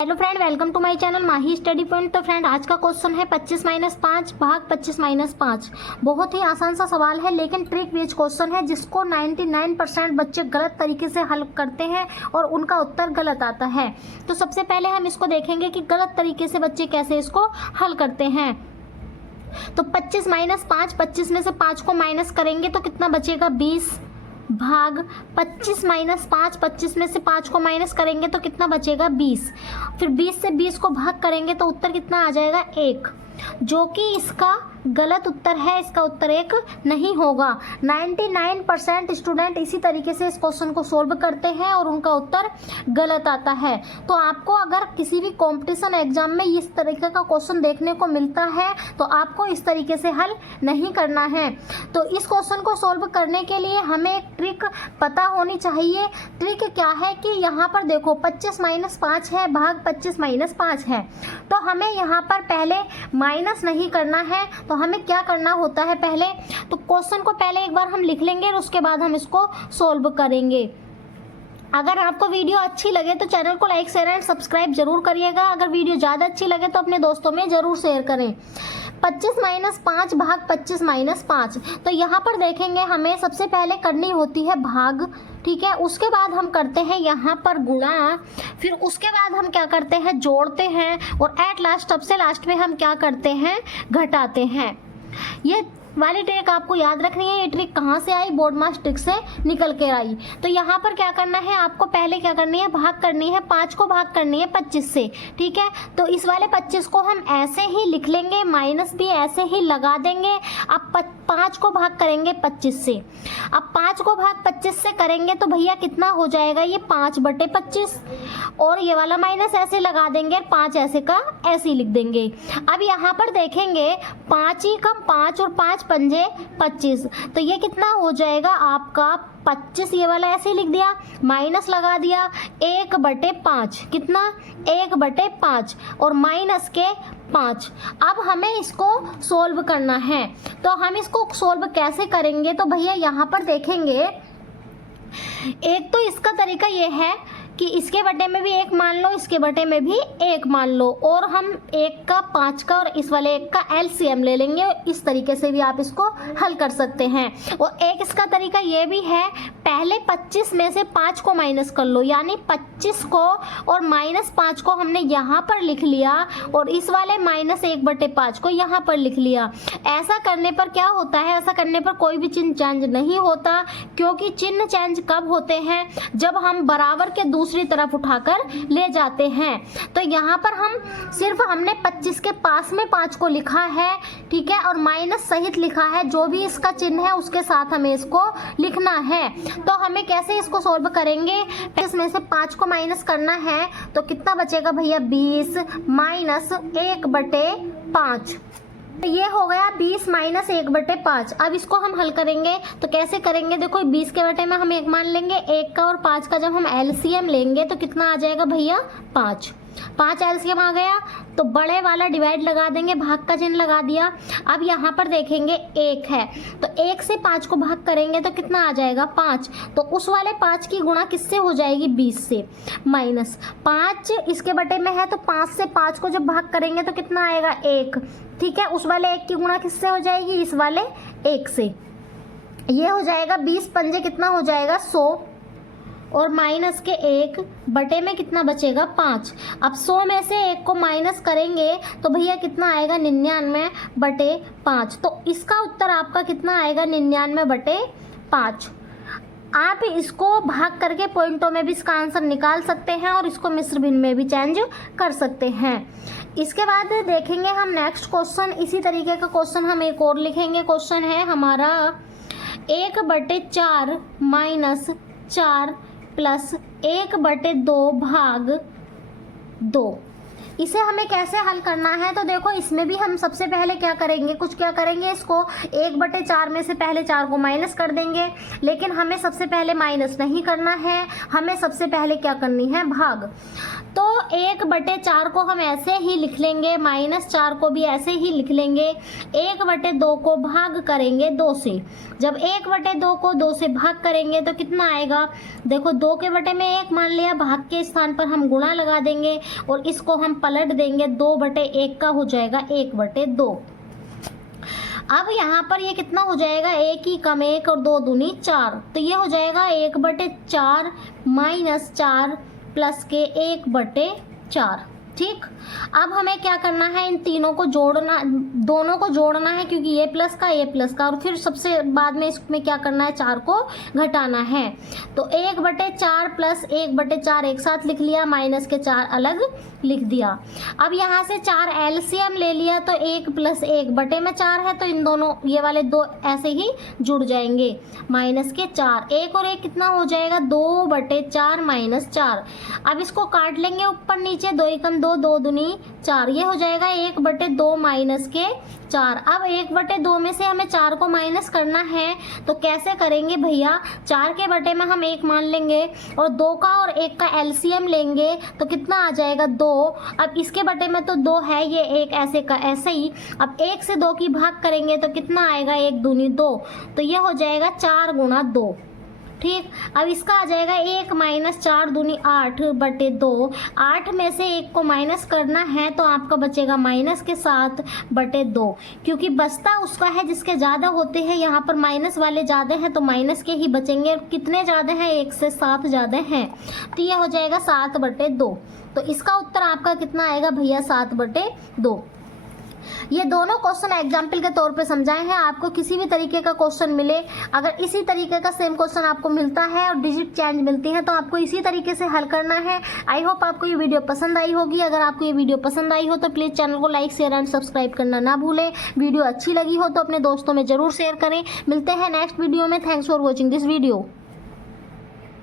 Hello friend, welcome to my channel Mahi study point. तो friend, आज का क्वेश्चन है 25 माइनस 5 भाग 25 माइनस 5। बहुत ही आसान सा सवाल है, लेकिन ट्रिक बेस्ड क्वेश्चन है जिसको 99% बच्चे गलत तरीके से हल करते हैं और उनका उत्तर गलत आता है। तो सबसे पहले हम इसको देखेंगे कि गलत तरीके से बच्चे कैसे इसको हल करते हैं। तो 25 माइनस 5, 25 में से 5 को माइनस करेंगे तो कितना बचेगा 20 भाग 25 माइनस 5, 25 में से 5 को माइनस करेंगे तो कितना बचेगा 20। फिर 20 से 20 को भाग करेंगे तो उत्तर कितना आ जाएगा 1, जो कि इसका गलत उत्तर है। इसका उत्तर 1 नहीं होगा। 99% स्टूडेंट इसी तरीके से इस क्वेश्चन को सोल्व करते हैं और उनका उत्तर गलत आता है। तो आपको अगर किसी भी कंपटीशन एग्जाम में इस तरीके का क्वेश्चन देखने को मिलता है तो आपको इस तरीके से हल नहीं करना है। तो इस क्वेश्चन को सोल्व करने के लिए हमें एक ट्रिक पता होनी चाहिए। ट्रिक क्या है कि यहाँ पर देखो 25 माइनस 5 है भाग 25 माइनस 5 है, तो हमें यहाँ पर पहले माइनस नहीं करना है। तो हमें क्या करना होता है, पहले तो क्वेश्चन को पहले एक बार हम लिख लेंगे और उसके बाद हम इसको सोल्व करेंगे। अगर आपको वीडियो अच्छी लगे तो चैनल को लाइक शेयर एंड सब्सक्राइब जरूर करिएगा। अगर वीडियो ज़्यादा अच्छी लगे तो अपने दोस्तों में ज़रूर शेयर करें। 25 माइनस 5 भाग 25 माइनस 5, तो यहाँ पर देखेंगे हमें सबसे पहले करनी होती है भाग, ठीक है। उसके बाद हम करते हैं यहाँ पर गुणा, फिर उसके बाद हम क्या करते हैं जोड़ते हैं, और एट लास्ट सबसे लास्ट में हम क्या करते हैं घटाते हैं। ये वाली ट्रिक आपको याद रखनी है। ये ट्रिक कहाँ से आई, बोर्ड मास ट्रिक से निकल के आई। तो यहाँ पर क्या करना है, आपको पहले क्या करनी है, भाग करनी है, 5 को भाग करनी है 25 से, ठीक है। तो इस वाले 25 को हम ऐसे ही लिख लेंगे, माइनस भी ऐसे ही लगा देंगे। अब 5 को भाग करेंगे 25 से। अब 5 को भाग 25 से करेंगे तो भैया कितना हो जाएगा, ये 5/25, और ये वाला माइनस ऐसे लगा देंगे, 5 ऐसे का ऐसे ही लिख देंगे। अब यहाँ पर देखेंगे 5 ही कम 5 और 5 पंजे 25, तो ये कितना हो जाएगा आपका 25, ये वाला ऐसे ही लिख दिया, माइनस लगा दिया 1/5, कितना 1/5 और माइनस के 5। अब हमें इसको सोल्व करना है। तो हम इसको सोल्व कैसे करेंगे, तो भैया यहाँ पर देखेंगे, एक तो इसका तरीका ये है कि इसके बटे में भी 1 मान लो, इसके बटे में भी 1 मान लो, और हम 1 का 5 का और इस वाले 1 का एलसीएम ले लेंगे। इस तरीके से भी आप इसको हल कर सकते हैं। और एक इसका तरीका ये भी है, पहले 25 में से 5 को माइनस कर लो, यानी 25 को और माइनस 5 को हमने यहाँ पर लिख लिया, और इस वाले -1/5 को यहाँ पर लिख लिया। ऐसा करने पर क्या होता है, ऐसा करने पर कोई भी चिन्ह चेंज नहीं होता, क्योंकि चिन्ह चेंज कब होते हैं, जब हम बराबर के दूसरी तरफ उठाकर ले जाते हैं। तो यहाँ पर हम सिर्फ हमने 25 के पास में 5 को लिखा है, ठीक है, और माइनस सहित लिखा है, जो भी इसका चिन्ह है उसके साथ हमें इसको लिखना है। तो हमें कैसे इसको सोल्व करेंगे, इसमें से 5 को माइनस करना है तो कितना बचेगा भैया 20 माइनस 1/5, तो ये हो गया 20 माइनस 1/5। अब इसको हम हल करेंगे तो कैसे करेंगे, देखो 20 के बटे में हम 1 मान लेंगे, 1 का और 5 का जब हम एलसीएम लेंगे तो कितना आ जाएगा भैया 5 एलसीएम आ गया, तो बड़े वाला डिवाइड लगा देंगे, भाग का चिन्ह लगा दिया। अब यहाँ पर देखेंगे 1 है, तो 1 से 5 को भाग करेंगे तो कितना आ जाएगा 5, तो उस वाले 5 की गुणा किससे हो जाएगी 20 से, माइनस 5 इसके बटे में है, तो 5 से 5 को जब भाग करेंगे तो कितना आएगा 1, ठीक है। उस वाले 1 की गुणा किससे हो जाएगी, इस वाले 1 से, ये हो जाएगा 20 पंजे कितना हो जाएगा 100, और माइनस के 1 बटे में कितना बचेगा 5। अब 100 में से 1 को माइनस करेंगे तो भैया कितना आएगा 99/5। तो इसका उत्तर आपका कितना आएगा 99/5। आप इसको भाग करके पॉइंटों में भी इसका आंसर निकाल सकते हैं और इसको मिश्र भिन्न में भी चेंज कर सकते हैं। इसके बाद देखेंगे हम नेक्स्ट क्वेश्चन। इसी तरीके का क्वेश्चन हम एक और लिखेंगे। क्वेश्चन है हमारा 1/4 माइनस 4 प्लस 1/2 भाग 2। इसे हमें कैसे हल करना है, तो देखो इसमें भी हम सबसे पहले क्या करेंगे, इसको 1/4 में से पहले 4 को माइनस कर देंगे, लेकिन हमें सबसे पहले माइनस नहीं करना है, हमें सबसे पहले क्या करनी है, भाग। तो 1/4 को हम ऐसे ही लिख लेंगे, -4 को भी ऐसे ही लिख लेंगे, 1/2 को भाग करेंगे 2 से। जब 1/2 को 2 से भाग करेंगे तो कितना आएगा, देखो 2 के बटे में 1 मान लिया, भाग के स्थान पर हम गुणा लगा देंगे और इसको हम पलट देंगे, 2/1 का हो जाएगा 1/2। अब यहाँ पर ये कितना हो जाएगा, 1 ही कम 1 और 2 दूनी 4, तो ये हो जाएगा 1/4 - 4 प्लस के 1/4। ठीक, अब हमें क्या करना है, इन तीनों को जोड़ना, दोनों को जोड़ना है, क्योंकि ये प्लस का और फिर सबसे बाद में इसमें क्या करना है, 4 को घटाना है। तो 1/4 प्लस 1/4 एक साथ लिख लिया, माइनस के 4 अलग लिख दिया। अब यहाँ से 4 एलसीएम ले लिया, तो 1 + 1 बटे में 4 है, तो इन दोनों ये वाले 2 ऐसे ही जुड़ जाएंगे, माइनस के 4, 1 और 1 कितना हो जाएगा, 2/4 - 4। अब इसको काट लेंगे ऊपर नीचे, 2 एकम 2, 2 दूनी 4, ये हो जाएगा 1/2 माइनस के 4। अब 1/2 में से हमें 4 को माइनस करना है, तो कैसे करेंगे भैया, 4 के बटे में हम 1 मान लेंगे और 2 का और 1 का एलसीएम लेंगे, तो कितना आ जाएगा, 2। अब इसके बटे में तो 2 है, ये 1 ऐसे का ऐसे ही। अब 1 से 2 की भाग करेंगे तो कितना आएगा, 1 दूनी 2, तो ये हो जाएगा 4 × 2। ठीक, अब इसका आ जाएगा 1 - 4 दूनी 8/2। 8 में से 1 को माइनस करना है, तो आपका बचेगा माइनस के 7/2, क्योंकि बचता उसका है जिसके ज़्यादा होते हैं, यहाँ पर माइनस वाले ज़्यादा हैं तो माइनस के ही बचेंगे। कितने ज़्यादा हैं, 1 से 7 ज़्यादा हैं, तो ये हो जाएगा 7/2। तो इसका उत्तर आपका कितना आएगा भैया, 7/2। ये दोनों क्वेश्चन एग्जाम्पल के तौर पे समझाए हैं। आपको किसी भी तरीके का क्वेश्चन मिले, अगर इसी तरीके का सेम क्वेश्चन आपको मिलता है और डिजिट चेंज मिलती है, तो आपको इसी तरीके से हल करना है। आई होप आपको ये वीडियो पसंद आई होगी। अगर आपको ये वीडियो पसंद आई हो तो प्लीज़ चैनल को लाइक, शेयर एंड सब्सक्राइब करना ना भूलें। वीडियो अच्छी लगी हो तो अपने दोस्तों में ज़रूर शेयर करें। मिलते हैं नेक्स्ट वीडियो में। Thanks for watching this video.